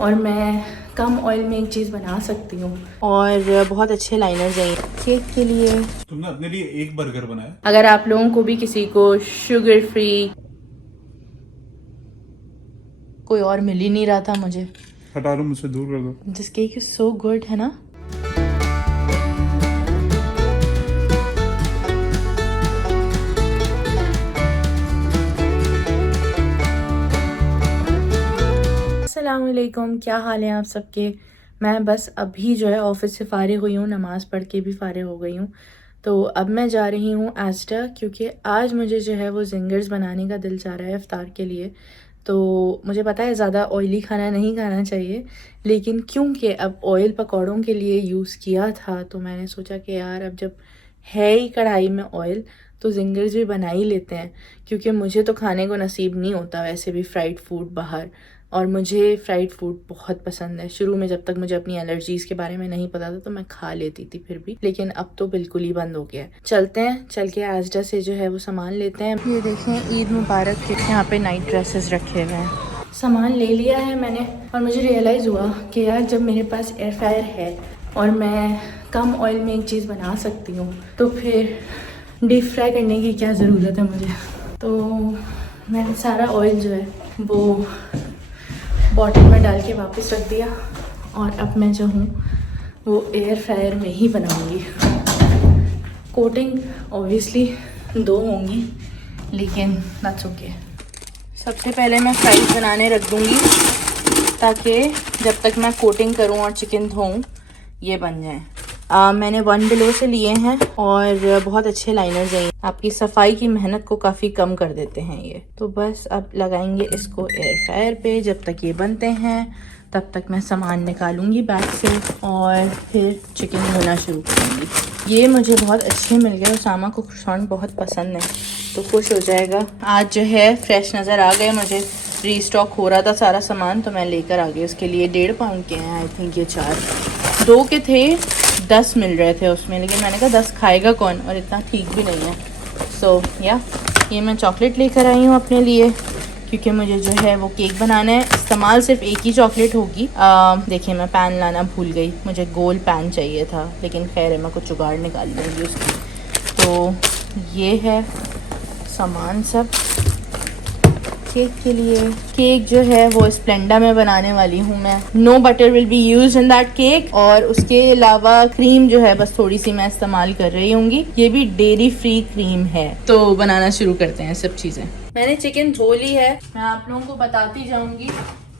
और मैं कम ऑयल में एक चीज़ बना सकती हूँ और बहुत अच्छे लाइनर्स हैं केक के लिए। तुमने अपने लिए एक बर्गर बनाया? अगर आप लोगों को भी किसी को शुगर फ्री, कोई और मिल ही नहीं रहा था मुझे। हटा लो, मुझसे दूर कर दो। This cake is so good, है ना? अस्सलामुअलैकुम, क्या हाल है आप सबके। मैं बस अभी जो है ऑफिस से फ़ारिग हुई हूँ, नमाज़ पढ़ के भी फ़ारिग हो गई हूँ। तो अब मैं जा रही हूँ एस्टा, क्योंकि आज मुझे जो है वो जिंगर्स बनाने का दिल चाह रहा है इफ़्तार के लिए। तो मुझे पता है ज़्यादा ऑयली खाना नहीं खाना चाहिए, लेकिन क्योंकि अब ऑयल पकौड़ों के लिए यूज़ किया था तो मैंने सोचा कि यार अब जब है ही कढ़ाई में ऑयल तो जिंगर्स भी बना ही लेते हैं। क्योंकि मुझे तो खाने को नसीब नहीं होता वैसे भी फ्राइड फूड बाहर, और मुझे फ्राइड फूड बहुत पसंद है। शुरू में जब तक मुझे अपनी एलर्जीज़ के बारे में नहीं पता था तो मैं खा लेती थी फिर भी, लेकिन अब तो बिल्कुल ही बंद हो गया है। चलते हैं, चल के आजडा से जो है वो सामान लेते हैं। ये देखें, ईद मुबारक के यहाँ पे नाइट ड्रेसेस रखे हुए हैं। सामान ले लिया है मैंने और मुझे रियलाइज़ हुआ कि यार जब मेरे पास एयर फ्रायर है और मैं कम ऑयल में एक चीज़ बना सकती हूँ तो फिर डीप फ्राई करने की क्या ज़रूरत है मुझे। तो मैंने सारा ऑयल जो है वो बॉटल में डाल के वापस रख दिया और अब मैं जो हूँ वो एयर फ्रायर में ही बनाऊँगी। कोटिंग ऑब्वियसली 2 होंगी, लेकिन दैट्स ओके। सबसे पहले मैं फ्राइज़ बनाने रख दूँगी ताकि जब तक मैं कोटिंग करूँ और चिकन धोऊँ ये बन जाए। मैंने वन बिलो से लिए हैं और बहुत अच्छे लाइनर्स हैं। आपकी सफाई की मेहनत को काफ़ी कम कर देते हैं ये। तो बस अब लगाएंगे इसको एयर फ्रायर पे। जब तक ये बनते हैं तब तक मैं सामान निकालूंगी बैग से और फिर चिकन धोना शुरू करूँगी। ये मुझे बहुत अच्छे मिल गए, उसामा को croissant बहुत पसंद है तो खुश हो जाएगा। आज जो है फ्रेश नज़र आ गए मुझे, रीस्टॉक हो रहा था सारा सामान तो मैं लेकर आ गई। उसके लिए 1.5 पाउंड के हैं आई थिंक ये 4। 2 के थे, 10 मिल रहे थे उसमें, लेकिन मैंने कहा 10 खाएगा कौन, और इतना ठीक भी नहीं है। सो या ये मैं चॉकलेट लेकर आई हूँ अपने लिए क्योंकि मुझे जो है वो केक बनाना है। इस्तेमाल सिर्फ एक ही चॉकलेट होगी। देखिए मैं पैन लाना भूल गई, मुझे गोल पैन चाहिए था, लेकिन खैर है मैं कुछ जुगाड़ निकाल लूँगी उसकी। तो ये है सामान सब केक के लिए। केक जो है वो स्प्लेंडा में बनाने वाली हूँ मैं। No butter will be use in that cake, और उसके अलावा क्रीम जो है बस थोड़ी सी मैं इस्तेमाल कर रही होंगी। ये भी डेयरी फ्री क्रीम है। तो बनाना शुरू करते हैं सब चीज़ें। मैंने चिकन धो ली है, मैं आप लोगों को बताती जाऊंगी।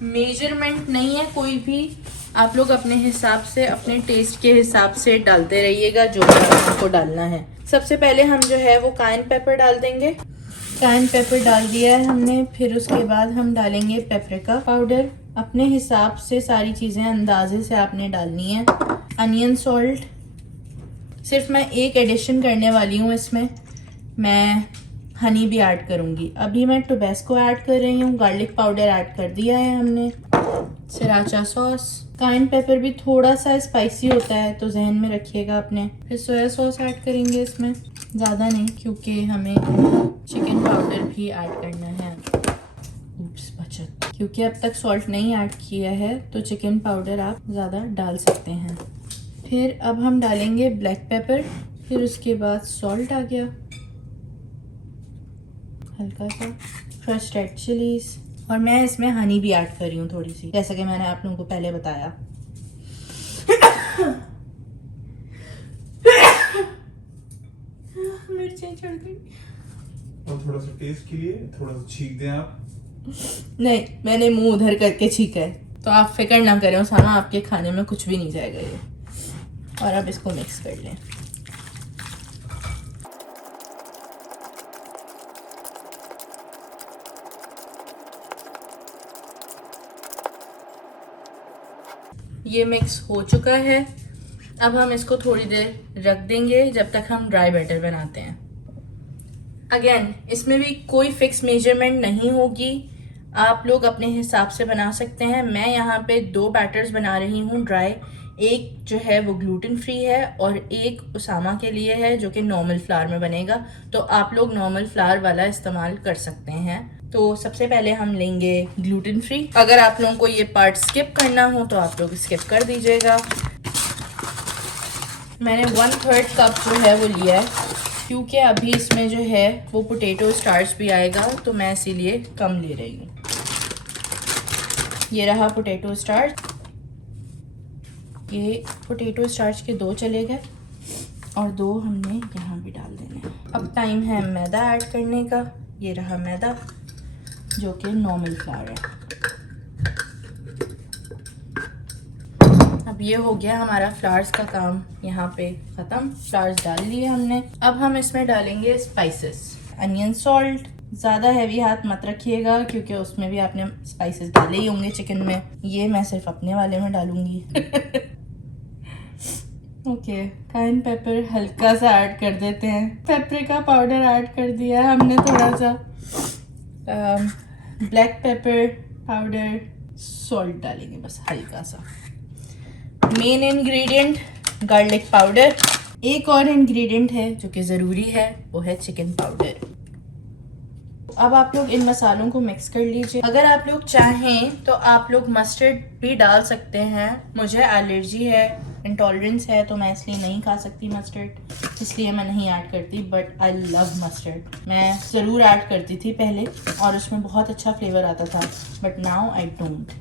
मेजरमेंट नहीं है कोई भी, आप लोग अपने हिसाब से अपने टेस्ट के हिसाब से डालते रहिएगा जो आपको डालना है। सबसे पहले हम जो है वो काइन पेपर डाल देंगे। काइन पेपर डाल दिया है हमने, फिर उसके बाद हम डालेंगे पेपरिका पाउडर। अपने हिसाब से सारी चीज़ें अंदाजे से आपने डालनी है। अनियन सॉल्ट, सिर्फ मैं एक एडिशन करने वाली हूँ इसमें, मैं हनी भी ऐड करूँगी। अभी मैं टोबैस्को ऐड कर रही हूँ। गार्लिक पाउडर ऐड कर दिया है हमने। सराचा सॉस, काइन पेपर भी थोड़ा सा स्पाइसी होता है तो जहन में रखिएगा अपने। फिर सोया सॉस ऐड करेंगे इसमें, ज़्यादा नहीं क्योंकि हमें चिकन पाउडर भी ऐड करना है। उप्स बचत, क्योंकि अब तक सॉल्ट नहीं ऐड किया है तो चिकन पाउडर आप ज़्यादा डाल सकते हैं। फिर अब हम डालेंगे ब्लैक पेपर, फिर उसके बाद सॉल्ट आ गया, हल्का सा क्रश्ड रेड चिलीज, और मैं इसमें हनी भी ऐड कर रही हूँ थोड़ी सी, जैसा कि मैंने आप लोगों को पहले बताया। मिर्चें चढ़ गई। और थोड़ा सा टेस्ट के लिए थोड़ा सा छींक दें आप। नहीं, मैंने मुंह उधर करके छींका है, तो आप फिक्र ना करें उसामा, आपके खाने में कुछ भी नहीं जाएगा ये। और अब इसको मिक्स कर लें। ये मिक्स हो चुका है। अब हम इसको थोड़ी देर रख देंगे जब तक हम ड्राई बैटर बनाते हैं। अगेन इसमें भी कोई फिक्स मेजरमेंट नहीं होगी, आप लोग अपने हिसाब से बना सकते हैं। मैं यहाँ पे 2 बैटर्स बना रही हूँ ड्राई। एक जो है वो ग्लूटेन फ्री है और एक उसामा के लिए है जो कि नॉर्मल फ्लावर में बनेगा। तो आप लोग नॉर्मल फ्लावर वाला इस्तेमाल कर सकते हैं। तो सबसे पहले हम लेंगे ग्लूटेन फ्री। अगर आप लोगों को ये पार्ट स्किप करना हो तो आप लोग स्किप कर दीजिएगा। मैंने 1/3 कप जो है वो लिया है, क्योंकि अभी इसमें जो है वो पोटैटो स्टार्च भी आएगा, तो मैं इसीलिए कम ले रही हूँ। ये रहा पोटैटो स्टार्च। ये पोटैटो स्टार्च के 2 चले गए और 2 हमने यहाँ भी डाल देने हैं। अब टाइम है मैदा ऐड करने का। ये रहा मैदा, जो कि नॉर्मल फ्लावर है। अब ये हो गया हमारा फ्लावर्स का काम यहाँ पे ख़त्म। फ्लावर्स डाल लिए हमने। अब हम इसमें डालेंगे स्पाइसेस। Onion salt. ज़्यादा हैवी हाथ मत रखिएगा, क्योंकि उसमें भी आपने स्पाइसेस डाले ही होंगे चिकन में। ये मैं सिर्फ अपने वाले में डालूंगी। ओके, काइन पेपर हल्का सा ऐड कर देते हैं। पेपरिका पाउडर ऐड कर दिया है हमने थोड़ा सा। ब्लैक पेपर पाउडर, सॉल्ट डालेंगे बस हल्का सा। Main ingredient garlic powder. एक और इंग्रेडिएंट है जो कि ज़रूरी है, वो है चिकन पाउडर। अब आप लोग इन मसालों को मिक्स कर लीजिए। अगर आप लोग चाहें तो आप लोग मस्टर्ड भी डाल सकते हैं। मुझे एलर्जी है, इंटॉलरेंस है, तो मैं इसलिए नहीं खा सकती मस्टर्ड, इसलिए मैं नहीं ऐड करती। But I love mustard. मैं ज़रूर ऐड करती थी पहले और उसमें बहुत अच्छा फ्लेवर आता था, बट नाउ आई डोंट।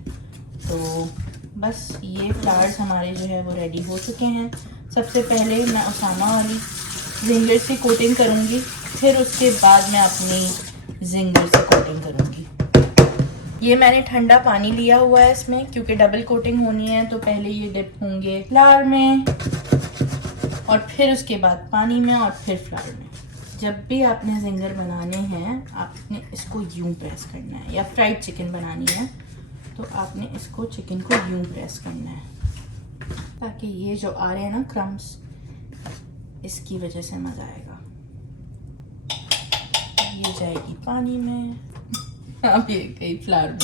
तो बस ये फ्लावर्स हमारे जो है वो रेडी हो चुके हैं। सबसे पहले मैं उसामा वाली जिंगर से कोटिंग करूँगी, फिर उसके बाद मैं अपनी जिंगर से कोटिंग करूँगी। ये मैंने ठंडा पानी लिया हुआ है इसमें, क्योंकि डबल कोटिंग होनी है। तो पहले ये डिप होंगे फ्लावर में और फिर उसके बाद पानी में और फिर फ्लावर में। जब भी आपने जिंगर बनाने हैं आपने इसको यूं प्रेस करना है, या फ्राइड चिकन बनानी है तो आपने इसको चिकन को यूं प्रेस करना है, ताकि ये जो आ रहे हैं ना क्रम्स, इसकी वजह से मज़ा आएगा। ये जाएगी पानी में, अब ये गई फ्लावर में।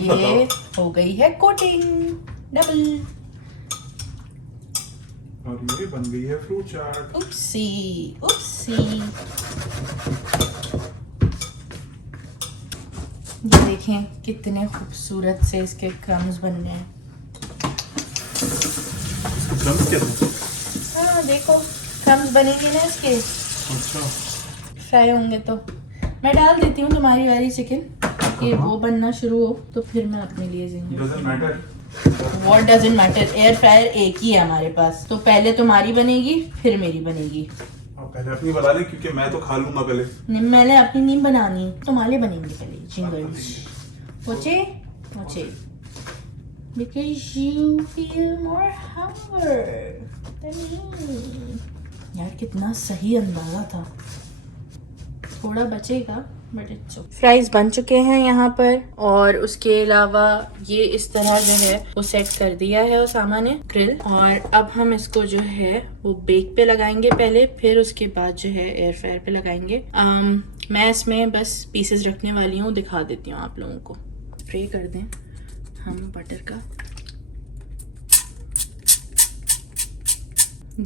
ये हो गई है कोटिंग डबल। और ये बन गई है फ्रूट चाट। उपसी उपसी। ये देखें कितने खूबसूरत से इसके क्रम्स बन रहे हैं। क्रम्स क्या थे? हाँ देखो, क्रम्स बनेंगे ना इसके। अच्छा, फ्राई होंगे तो मैं डाल देती हूँ तुम्हारी वाली चिकन, कि वो बनना शुरू हो तो फिर मैं अपने लिए ginger. Doesn't matter. What doesn't matter? Air fryer एक ही है हमारे पास, तो पहले तुम्हारी बनेगी फिर मेरी बनेगी। आप पहले अपनी बना ले, क्योंकि मैं तो खा लूंगा पहले। नहीं, मैंने अपनी नहीं बनानी, तुम्हारे बनेंगे पहले जिंगर्स। ओचे ओचे, because you feel more hunger than me। यार कितना सही अंदाजा था। थोड़ा बचेगा बट इट्स ओके। फ्राइज बन चुके हैं यहाँ पर, और उसके अलावा ये इस तरह जो है वो सेट कर दिया है उसामा ने ग्रिल। और अब हम इसको जो है वो बेक पे लगाएंगे पहले, फिर उसके बाद जो है एयर फ्रायर पे लगाएंगे। मैं इसमें बस पीसेस रखने वाली हूँ, दिखा देती हूँ आप लोगों को। स्प्रे कर दें हम बटर का।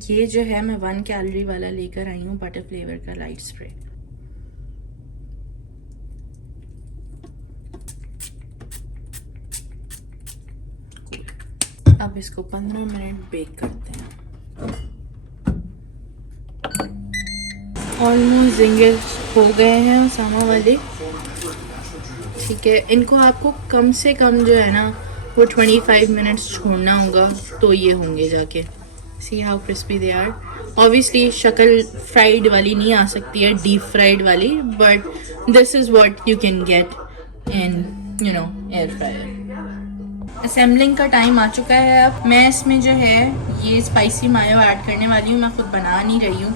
ये जो है मैं 1 कैलोरी वाला लेकर आई हूँ, बटर फ्लेवर का लाइट स्प्रे। अब इसको 15 मिनट बेक करते हैं। ऑलमोस्ट जिंगर हो गए हैं उसामा वाले। ठीक है, इनको आपको कम से कम जो है ना वो 25 मिनट्स छोड़ना होगा, तो ये होंगे जाके। See how crispy they are. Obviously शक्ल फ्राइड वाली नहीं आ सकती है, डीप फ्राइड वाली, but this is what you can get in air fryer. Assembling का टाइम आ चुका है। अब मैं इसमें जो है ये स्पाइसी मायो ऐड करने वाली हूँ। मैं खुद बना नहीं रही हूँ,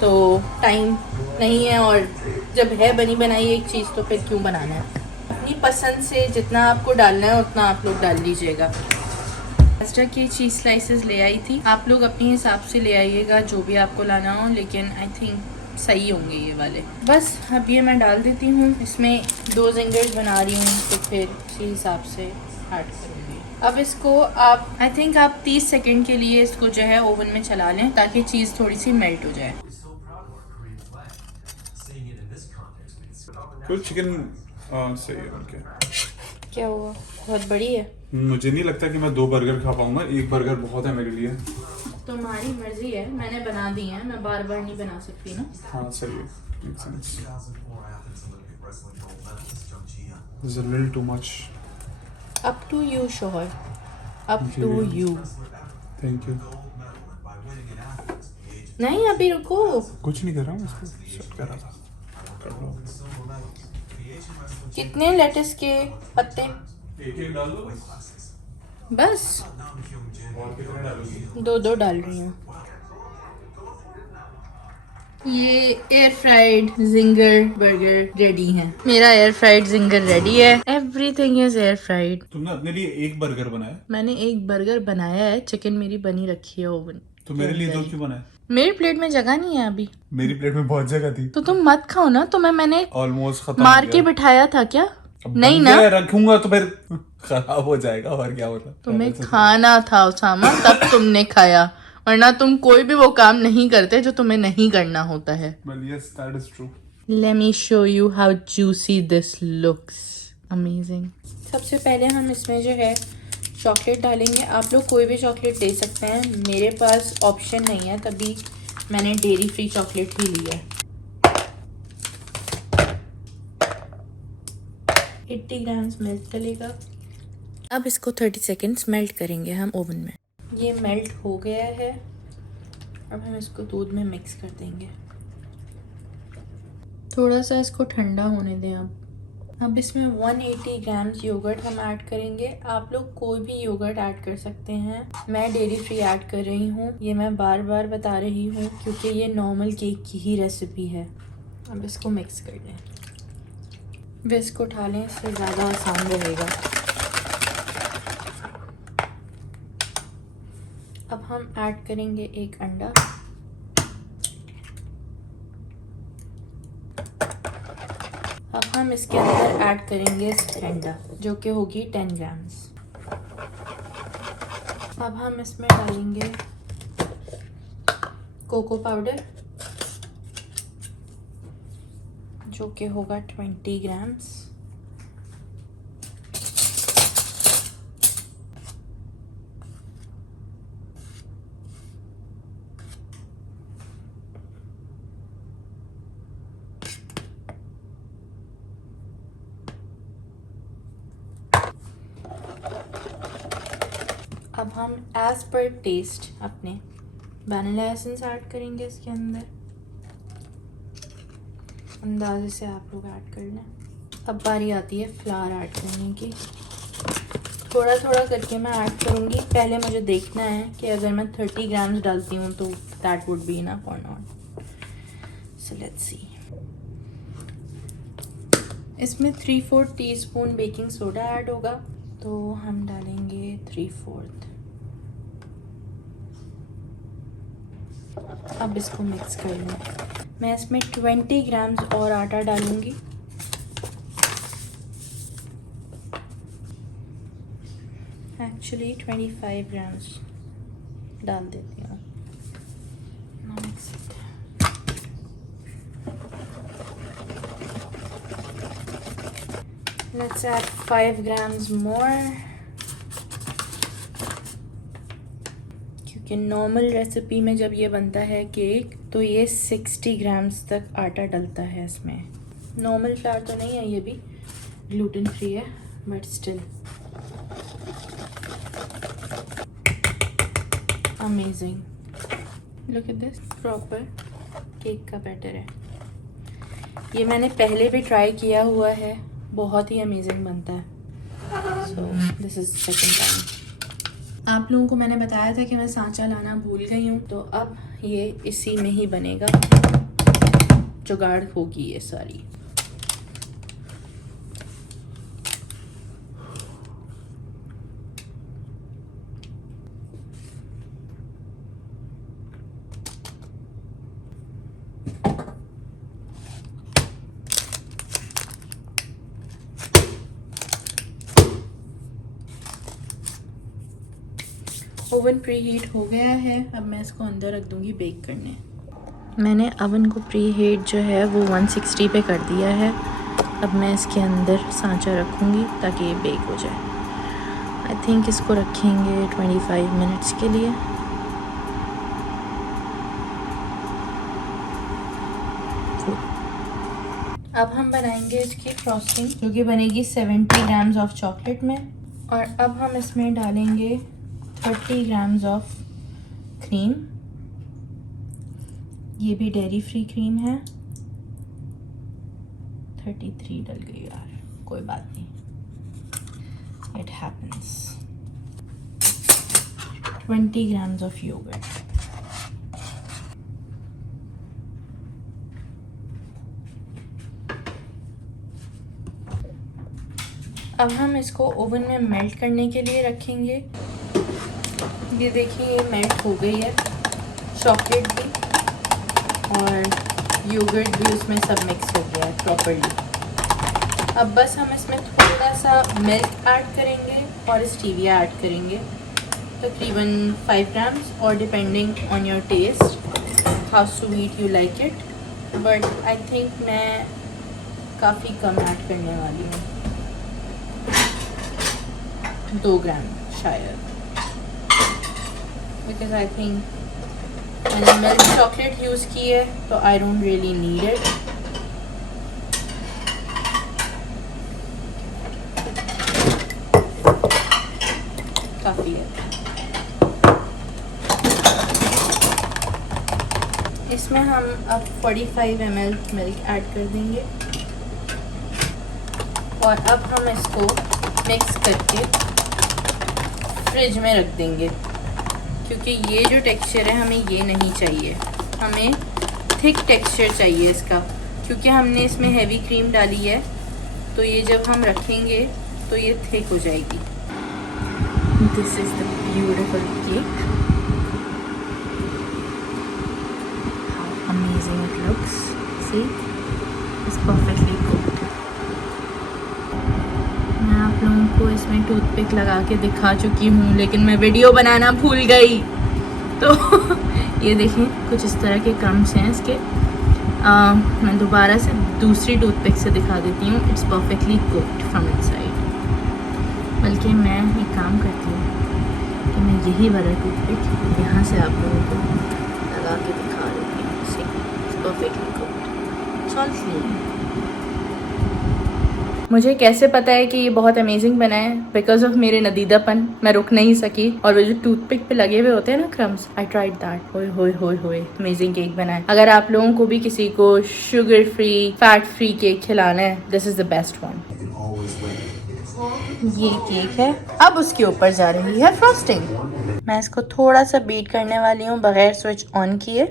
तो टाइम नहीं है, और जब है बनी बनाई एक चीज़ तो फिर क्यों बनाना है। अपनी पसंद से जितना आपको डालना है उतना आप लोग डाल लीजिएगा। पास्ता की चीज़ स्लाइसेस ले आई थी, आप लोग अपने हिसाब से ले आइएगा जो भी आपको लाना हो, लेकिन आई थिंक सही होंगे ये वाले। बस अब ये मैं डाल देती हूँ इसमें। 2 जिंगर्स बना रही हूँ, तो फिर उसी हिसाब से ऐड करूँगी। अब इसको आप आई थिंक आप 30 सेकंड के लिए इसको जो है ओवन में चला लें, ताकि चीज़ थोड़ी सी मेल्ट हो जाए। तो चिकन सही है उनके। क्या हुआ, बहुत बड़ी है? मुझे नहीं लगता कि मैं 2 बर्गर खा पाऊंगा, 1 बर्गर बहुत है मेरे लिए। तुम्हारी मर्जी है, मैंने बना दी है, मैं बार बार नहीं बना सकती ना। हाँ सही है, makes sense. This is a little too much. Up to you शोहर, up ji, to ji. you। Thank you. नहीं अभी रुको। कुछ नहीं कर रहा हूँ, इसको सेट कर रहा था। कर लो। कितने लेट्स के पत्ते? एक डाल दो बस और कितने डालोगी? 2 डाल रही हूँ। ये air fried ginger burger ready है। मेरा एयर फ्राइड जिंगर रेडी है। Everything is air fried. तुमने अपने लिए 1 बर्गर बनाया, मैंने एक बर्गर बनाया है, चिकन मेरी बनी रखी है ओवन। तो मेरे लिए 2 क्यों बनाए? मेरी प्लेट में जगह नहीं है अभी। मेरी प्लेट में बहुत जगह थी। तो तुम मत खाओ ना, तुम्हें मैंने ऑलमोस्ट खत्म मार हो के गया। बिठाया था क्या? अब नहीं बन ना, गया, रखूंगा तो फिर खराब हो जाएगा, और क्या होता। तुम्हें खाना था उसामा, तब तुमने खाया, वरना तुम कोई भी वो काम नहीं करते जो तुम्हें नहीं करना होता है। Well, yes, that is true. Let me show you how juicy this looks. Amazing. सबसे पहले हम इसमें जो है चॉकलेट डालेंगे। आप लोग कोई भी चॉकलेट दे सकते हैं, मेरे पास ऑप्शन नहीं है, तभी मैंने डेयरी फ्री चॉकलेट ही ली है। 80 ग्राम्स मिल्क डलेगा। अब इसको 30 सेकेंड्स मेल्ट करेंगे हम ओवन में। ये मेल्ट हो गया है, अब हम इसको दूध में मिक्स कर देंगे। थोड़ा सा इसको ठंडा होने दें। अब इसमें 180 ग्राम्स योगर्ट हम ऐड करेंगे। आप लोग कोई भी योगर्ट ऐड कर सकते हैं, मैं डेयरी फ्री ऐड कर रही हूँ। ये मैं बार बार बता रही हूँ क्योंकि ये नॉर्मल केक की ही रेसिपी है। अब इसको मिक्स कर लें, विस्क उठा लें, इससे ज़्यादा आसान रहेगा। अब हम ऐड करेंगे 1 अंडा। अब हम इसके अंदर ऐड करेंगे स्प्लेंडा, जो कि होगी 10 ग्राम्स। अब हम इसमें डालेंगे कोको पाउडर, जो कि होगा 20 ग्राम्स। अब हम एज पर टेस्ट अपने वैनिला एसेंस ऐड करेंगे इसके अंदर। अंदाजे से आप लोग ऐड कर लें। अब बारी आती है फ्लावर ऐड करने की। थोड़ा थोड़ा करके मैं ऐड करूँगी। पहले मुझे देखना है कि अगर मैं 30 ग्राम्स डालती हूँ तो दैट वुड बी इनफ और नॉट। So let's see. इसमें 3/4 टीस्पून बेकिंग सोडा ऐड होगा, तो हम डालेंगे 3/4। अब इसको मिक्स कर लें। मैं इसमें 20 ग्राम्स और आटा डालूंगी। एक्चुअली 25 ग्राम्स डाल देती हूँ। Let's add 5 grams more. क्योंकि नॉर्मल रेसिपी में जब ये बनता है केक तो ये 60 ग्राम्स तक आटा डलता है इसमें। नॉर्मल फ्लावर तो नहीं है, ये भी ग्लूटेन फ्री है, but still amazing. Look at this, proper cake का बैटर है। ये मैंने पहले भी ट्राई किया हुआ है, बहुत ही अमेजिंग बनता है। So this is second time. आप लोगों को मैंने बताया था कि मैं सांचा लाना भूल गई हूँ, तो अब ये इसी में ही बनेगा, जुगाड़ होगी ये सारी। ओवन प्री हीट हो गया है, अब मैं इसको अंदर रख दूंगी बेक करने। मैंने ओवन को प्री हीट जो है वो 160 पे कर दिया है। अब मैं इसके अंदर सांचा रखूँगी ताकि ये बेक हो जाए। आई थिंक इसको रखेंगे 25 मिनट्स के लिए। अब हम बनाएंगे इसकी फ्रॉस्टिंग जो कि बनेगी 70 ग्राम्स ऑफ चॉकलेट में। और अब हम इसमें डालेंगे 30 ग्राम्स ऑफ क्रीम। ये भी डेयरी फ्री क्रीम है। 33 डल गई यार, कोई बात नहीं, it happens. 20 grams of yogurt. अब हम इसको ओवन में मेल्ट करने के लिए रखेंगे। ये देखिए ये मेल्ट हो गई है, चॉकलेट भी और योगर्ट भी उसमें सब मिक्स हो गया है प्रॉपर्ली। अब बस हम इसमें थोड़ा सा मिल्क ऐड करेंगे और स्टीविया ऐड करेंगे, तकरीबन 5 ग्राम्स, और depending on your taste how sweet you like it, but I think मैं काफ़ी कम ऐड करने वाली हूँ, 2 ग्राम शायद, बिकॉज आई थिंक मैंने मिल्क चॉकलेट यूज़ की है तो I don't really need it. काफ़ी है। इसमें हम अब 45 ml मिल्क ऐड कर देंगे और अब हम इसको मिक्स करके फ्रिज में रख देंगे, क्योंकि ये जो टेक्सचर है हमें ये नहीं चाहिए, हमें थिक टेक्सचर चाहिए इसका, क्योंकि हमने इसमें हैवी क्रीम डाली है तो ये जब हम रखेंगे तो ये थिक हो जाएगी। This is the beautiful cake, how amazing it looks, see it's perfectly cooked. मैं आप लोगों को इसमें टूथपिक लगा के दिखा चुकी हूँ, लेकिन मैं वीडियो बनाना भूल गई, तो ये देखें कुछ इस तरह के क्रम्स हैं इसके। मैं दोबारा से दूसरी टूथपिक से दिखा देती हूँ। It's perfectly cooked from inside. बल्कि मैं एक काम करती हूँ कि मैं यही वाला टूथपिक यहाँ से आप लोगों को लगा के दिखा देती हूँ। It's perfectly cooked, it's all clean. मुझे कैसे पता है कि ये बहुत अमेजिंग बना है? बिकॉज ऑफ मेरे नदीदापन, मैं रुक नहीं सकी, और वो जो टूथपिक पे लगे हुए होते हैं ना क्रम्स, आई ट्राइड दैट। होए होए होए होए, अमेजिंग केक बना है। अगर आप लोगों को भी किसी को sugar free, fat free cake खिलाना है, this is the best one. ये केक है, अब उसके ऊपर जा रही है फ्रॉस्टिंग। मैं इसको थोड़ा सा बीट करने वाली हूँ बगैर स्विच ऑन किए।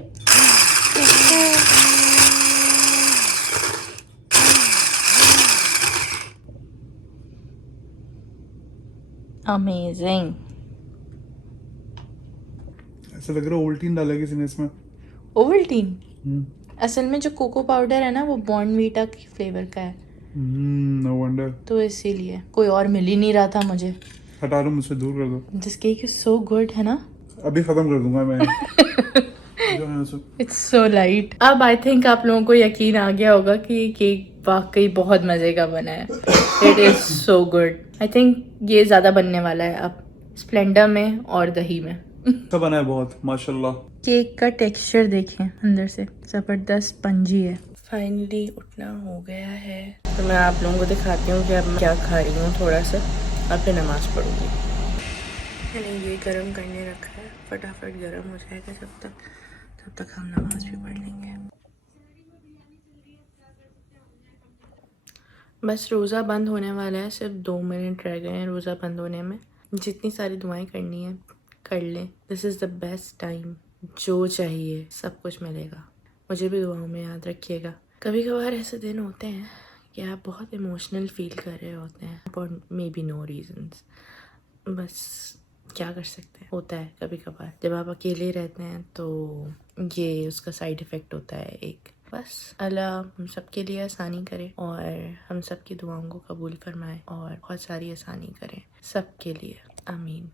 अमेजिंग। ऐसा लग रहा है ओवल्टीन डाला किसी ने इसमें। ओवल्टीन असल में जो कोको पाउडर है ना वो बॉर्नवीटा की फ्लेवर का है। No wonder. तो इसीलिए कोई और मिल ही नहीं रहा था मुझे। हटा दो मुझसे, दूर कर दो। This cake is so good, है ना? अभी खत्म कर दूंगा मैं। It's so light. अब आई थिंक आप लोगों को यकीन आ गया होगा कि ये केक वाकई बहुत मजे का बना है। It is so good. I think ये ज्यादा बनने वाला है अब स्प्लेंडर में और दही में। अच्छा बना है बहुत, माशाल्लाह। केक का टेक्सचर देखें, अंदर से जबरदस्त स्पंजी है। फाइनली उठना हो गया है, तो मैं आप लोगों को दिखाती हूँ कि अब मैं क्या खा रही हूँ थोड़ा सा, और फिर नमाज पढ़ूंगी। मैंने ये गरम करने रखा है, फटाफट गरम हो जाएगा तब तक हम नमाज भी पढ़ लेंगे। बस रोज़ा बंद होने वाला है, सिर्फ 2 मिनट रह गए हैं रोज़ा बंद होने में। जितनी सारी दुआएं करनी है कर लें। This is the best time, जो चाहिए सब कुछ मिलेगा। मुझे भी दुआओं में याद रखिएगा। कभी कभार ऐसे दिन होते हैं कि आप बहुत इमोशनल फील कर रहे होते हैं for maybe no reasons, बस क्या कर सकते हैं, होता है कभी कभार। जब आप अकेले रहते हैं तो ये उसका साइड इफ़ेक्ट होता है एक। बस अल्लाह हम सब के लिए आसानी करे और हम सब की दुआओं को कबूल फरमाए और बहुत सारी आसानी करें सब के लिए। आमीन।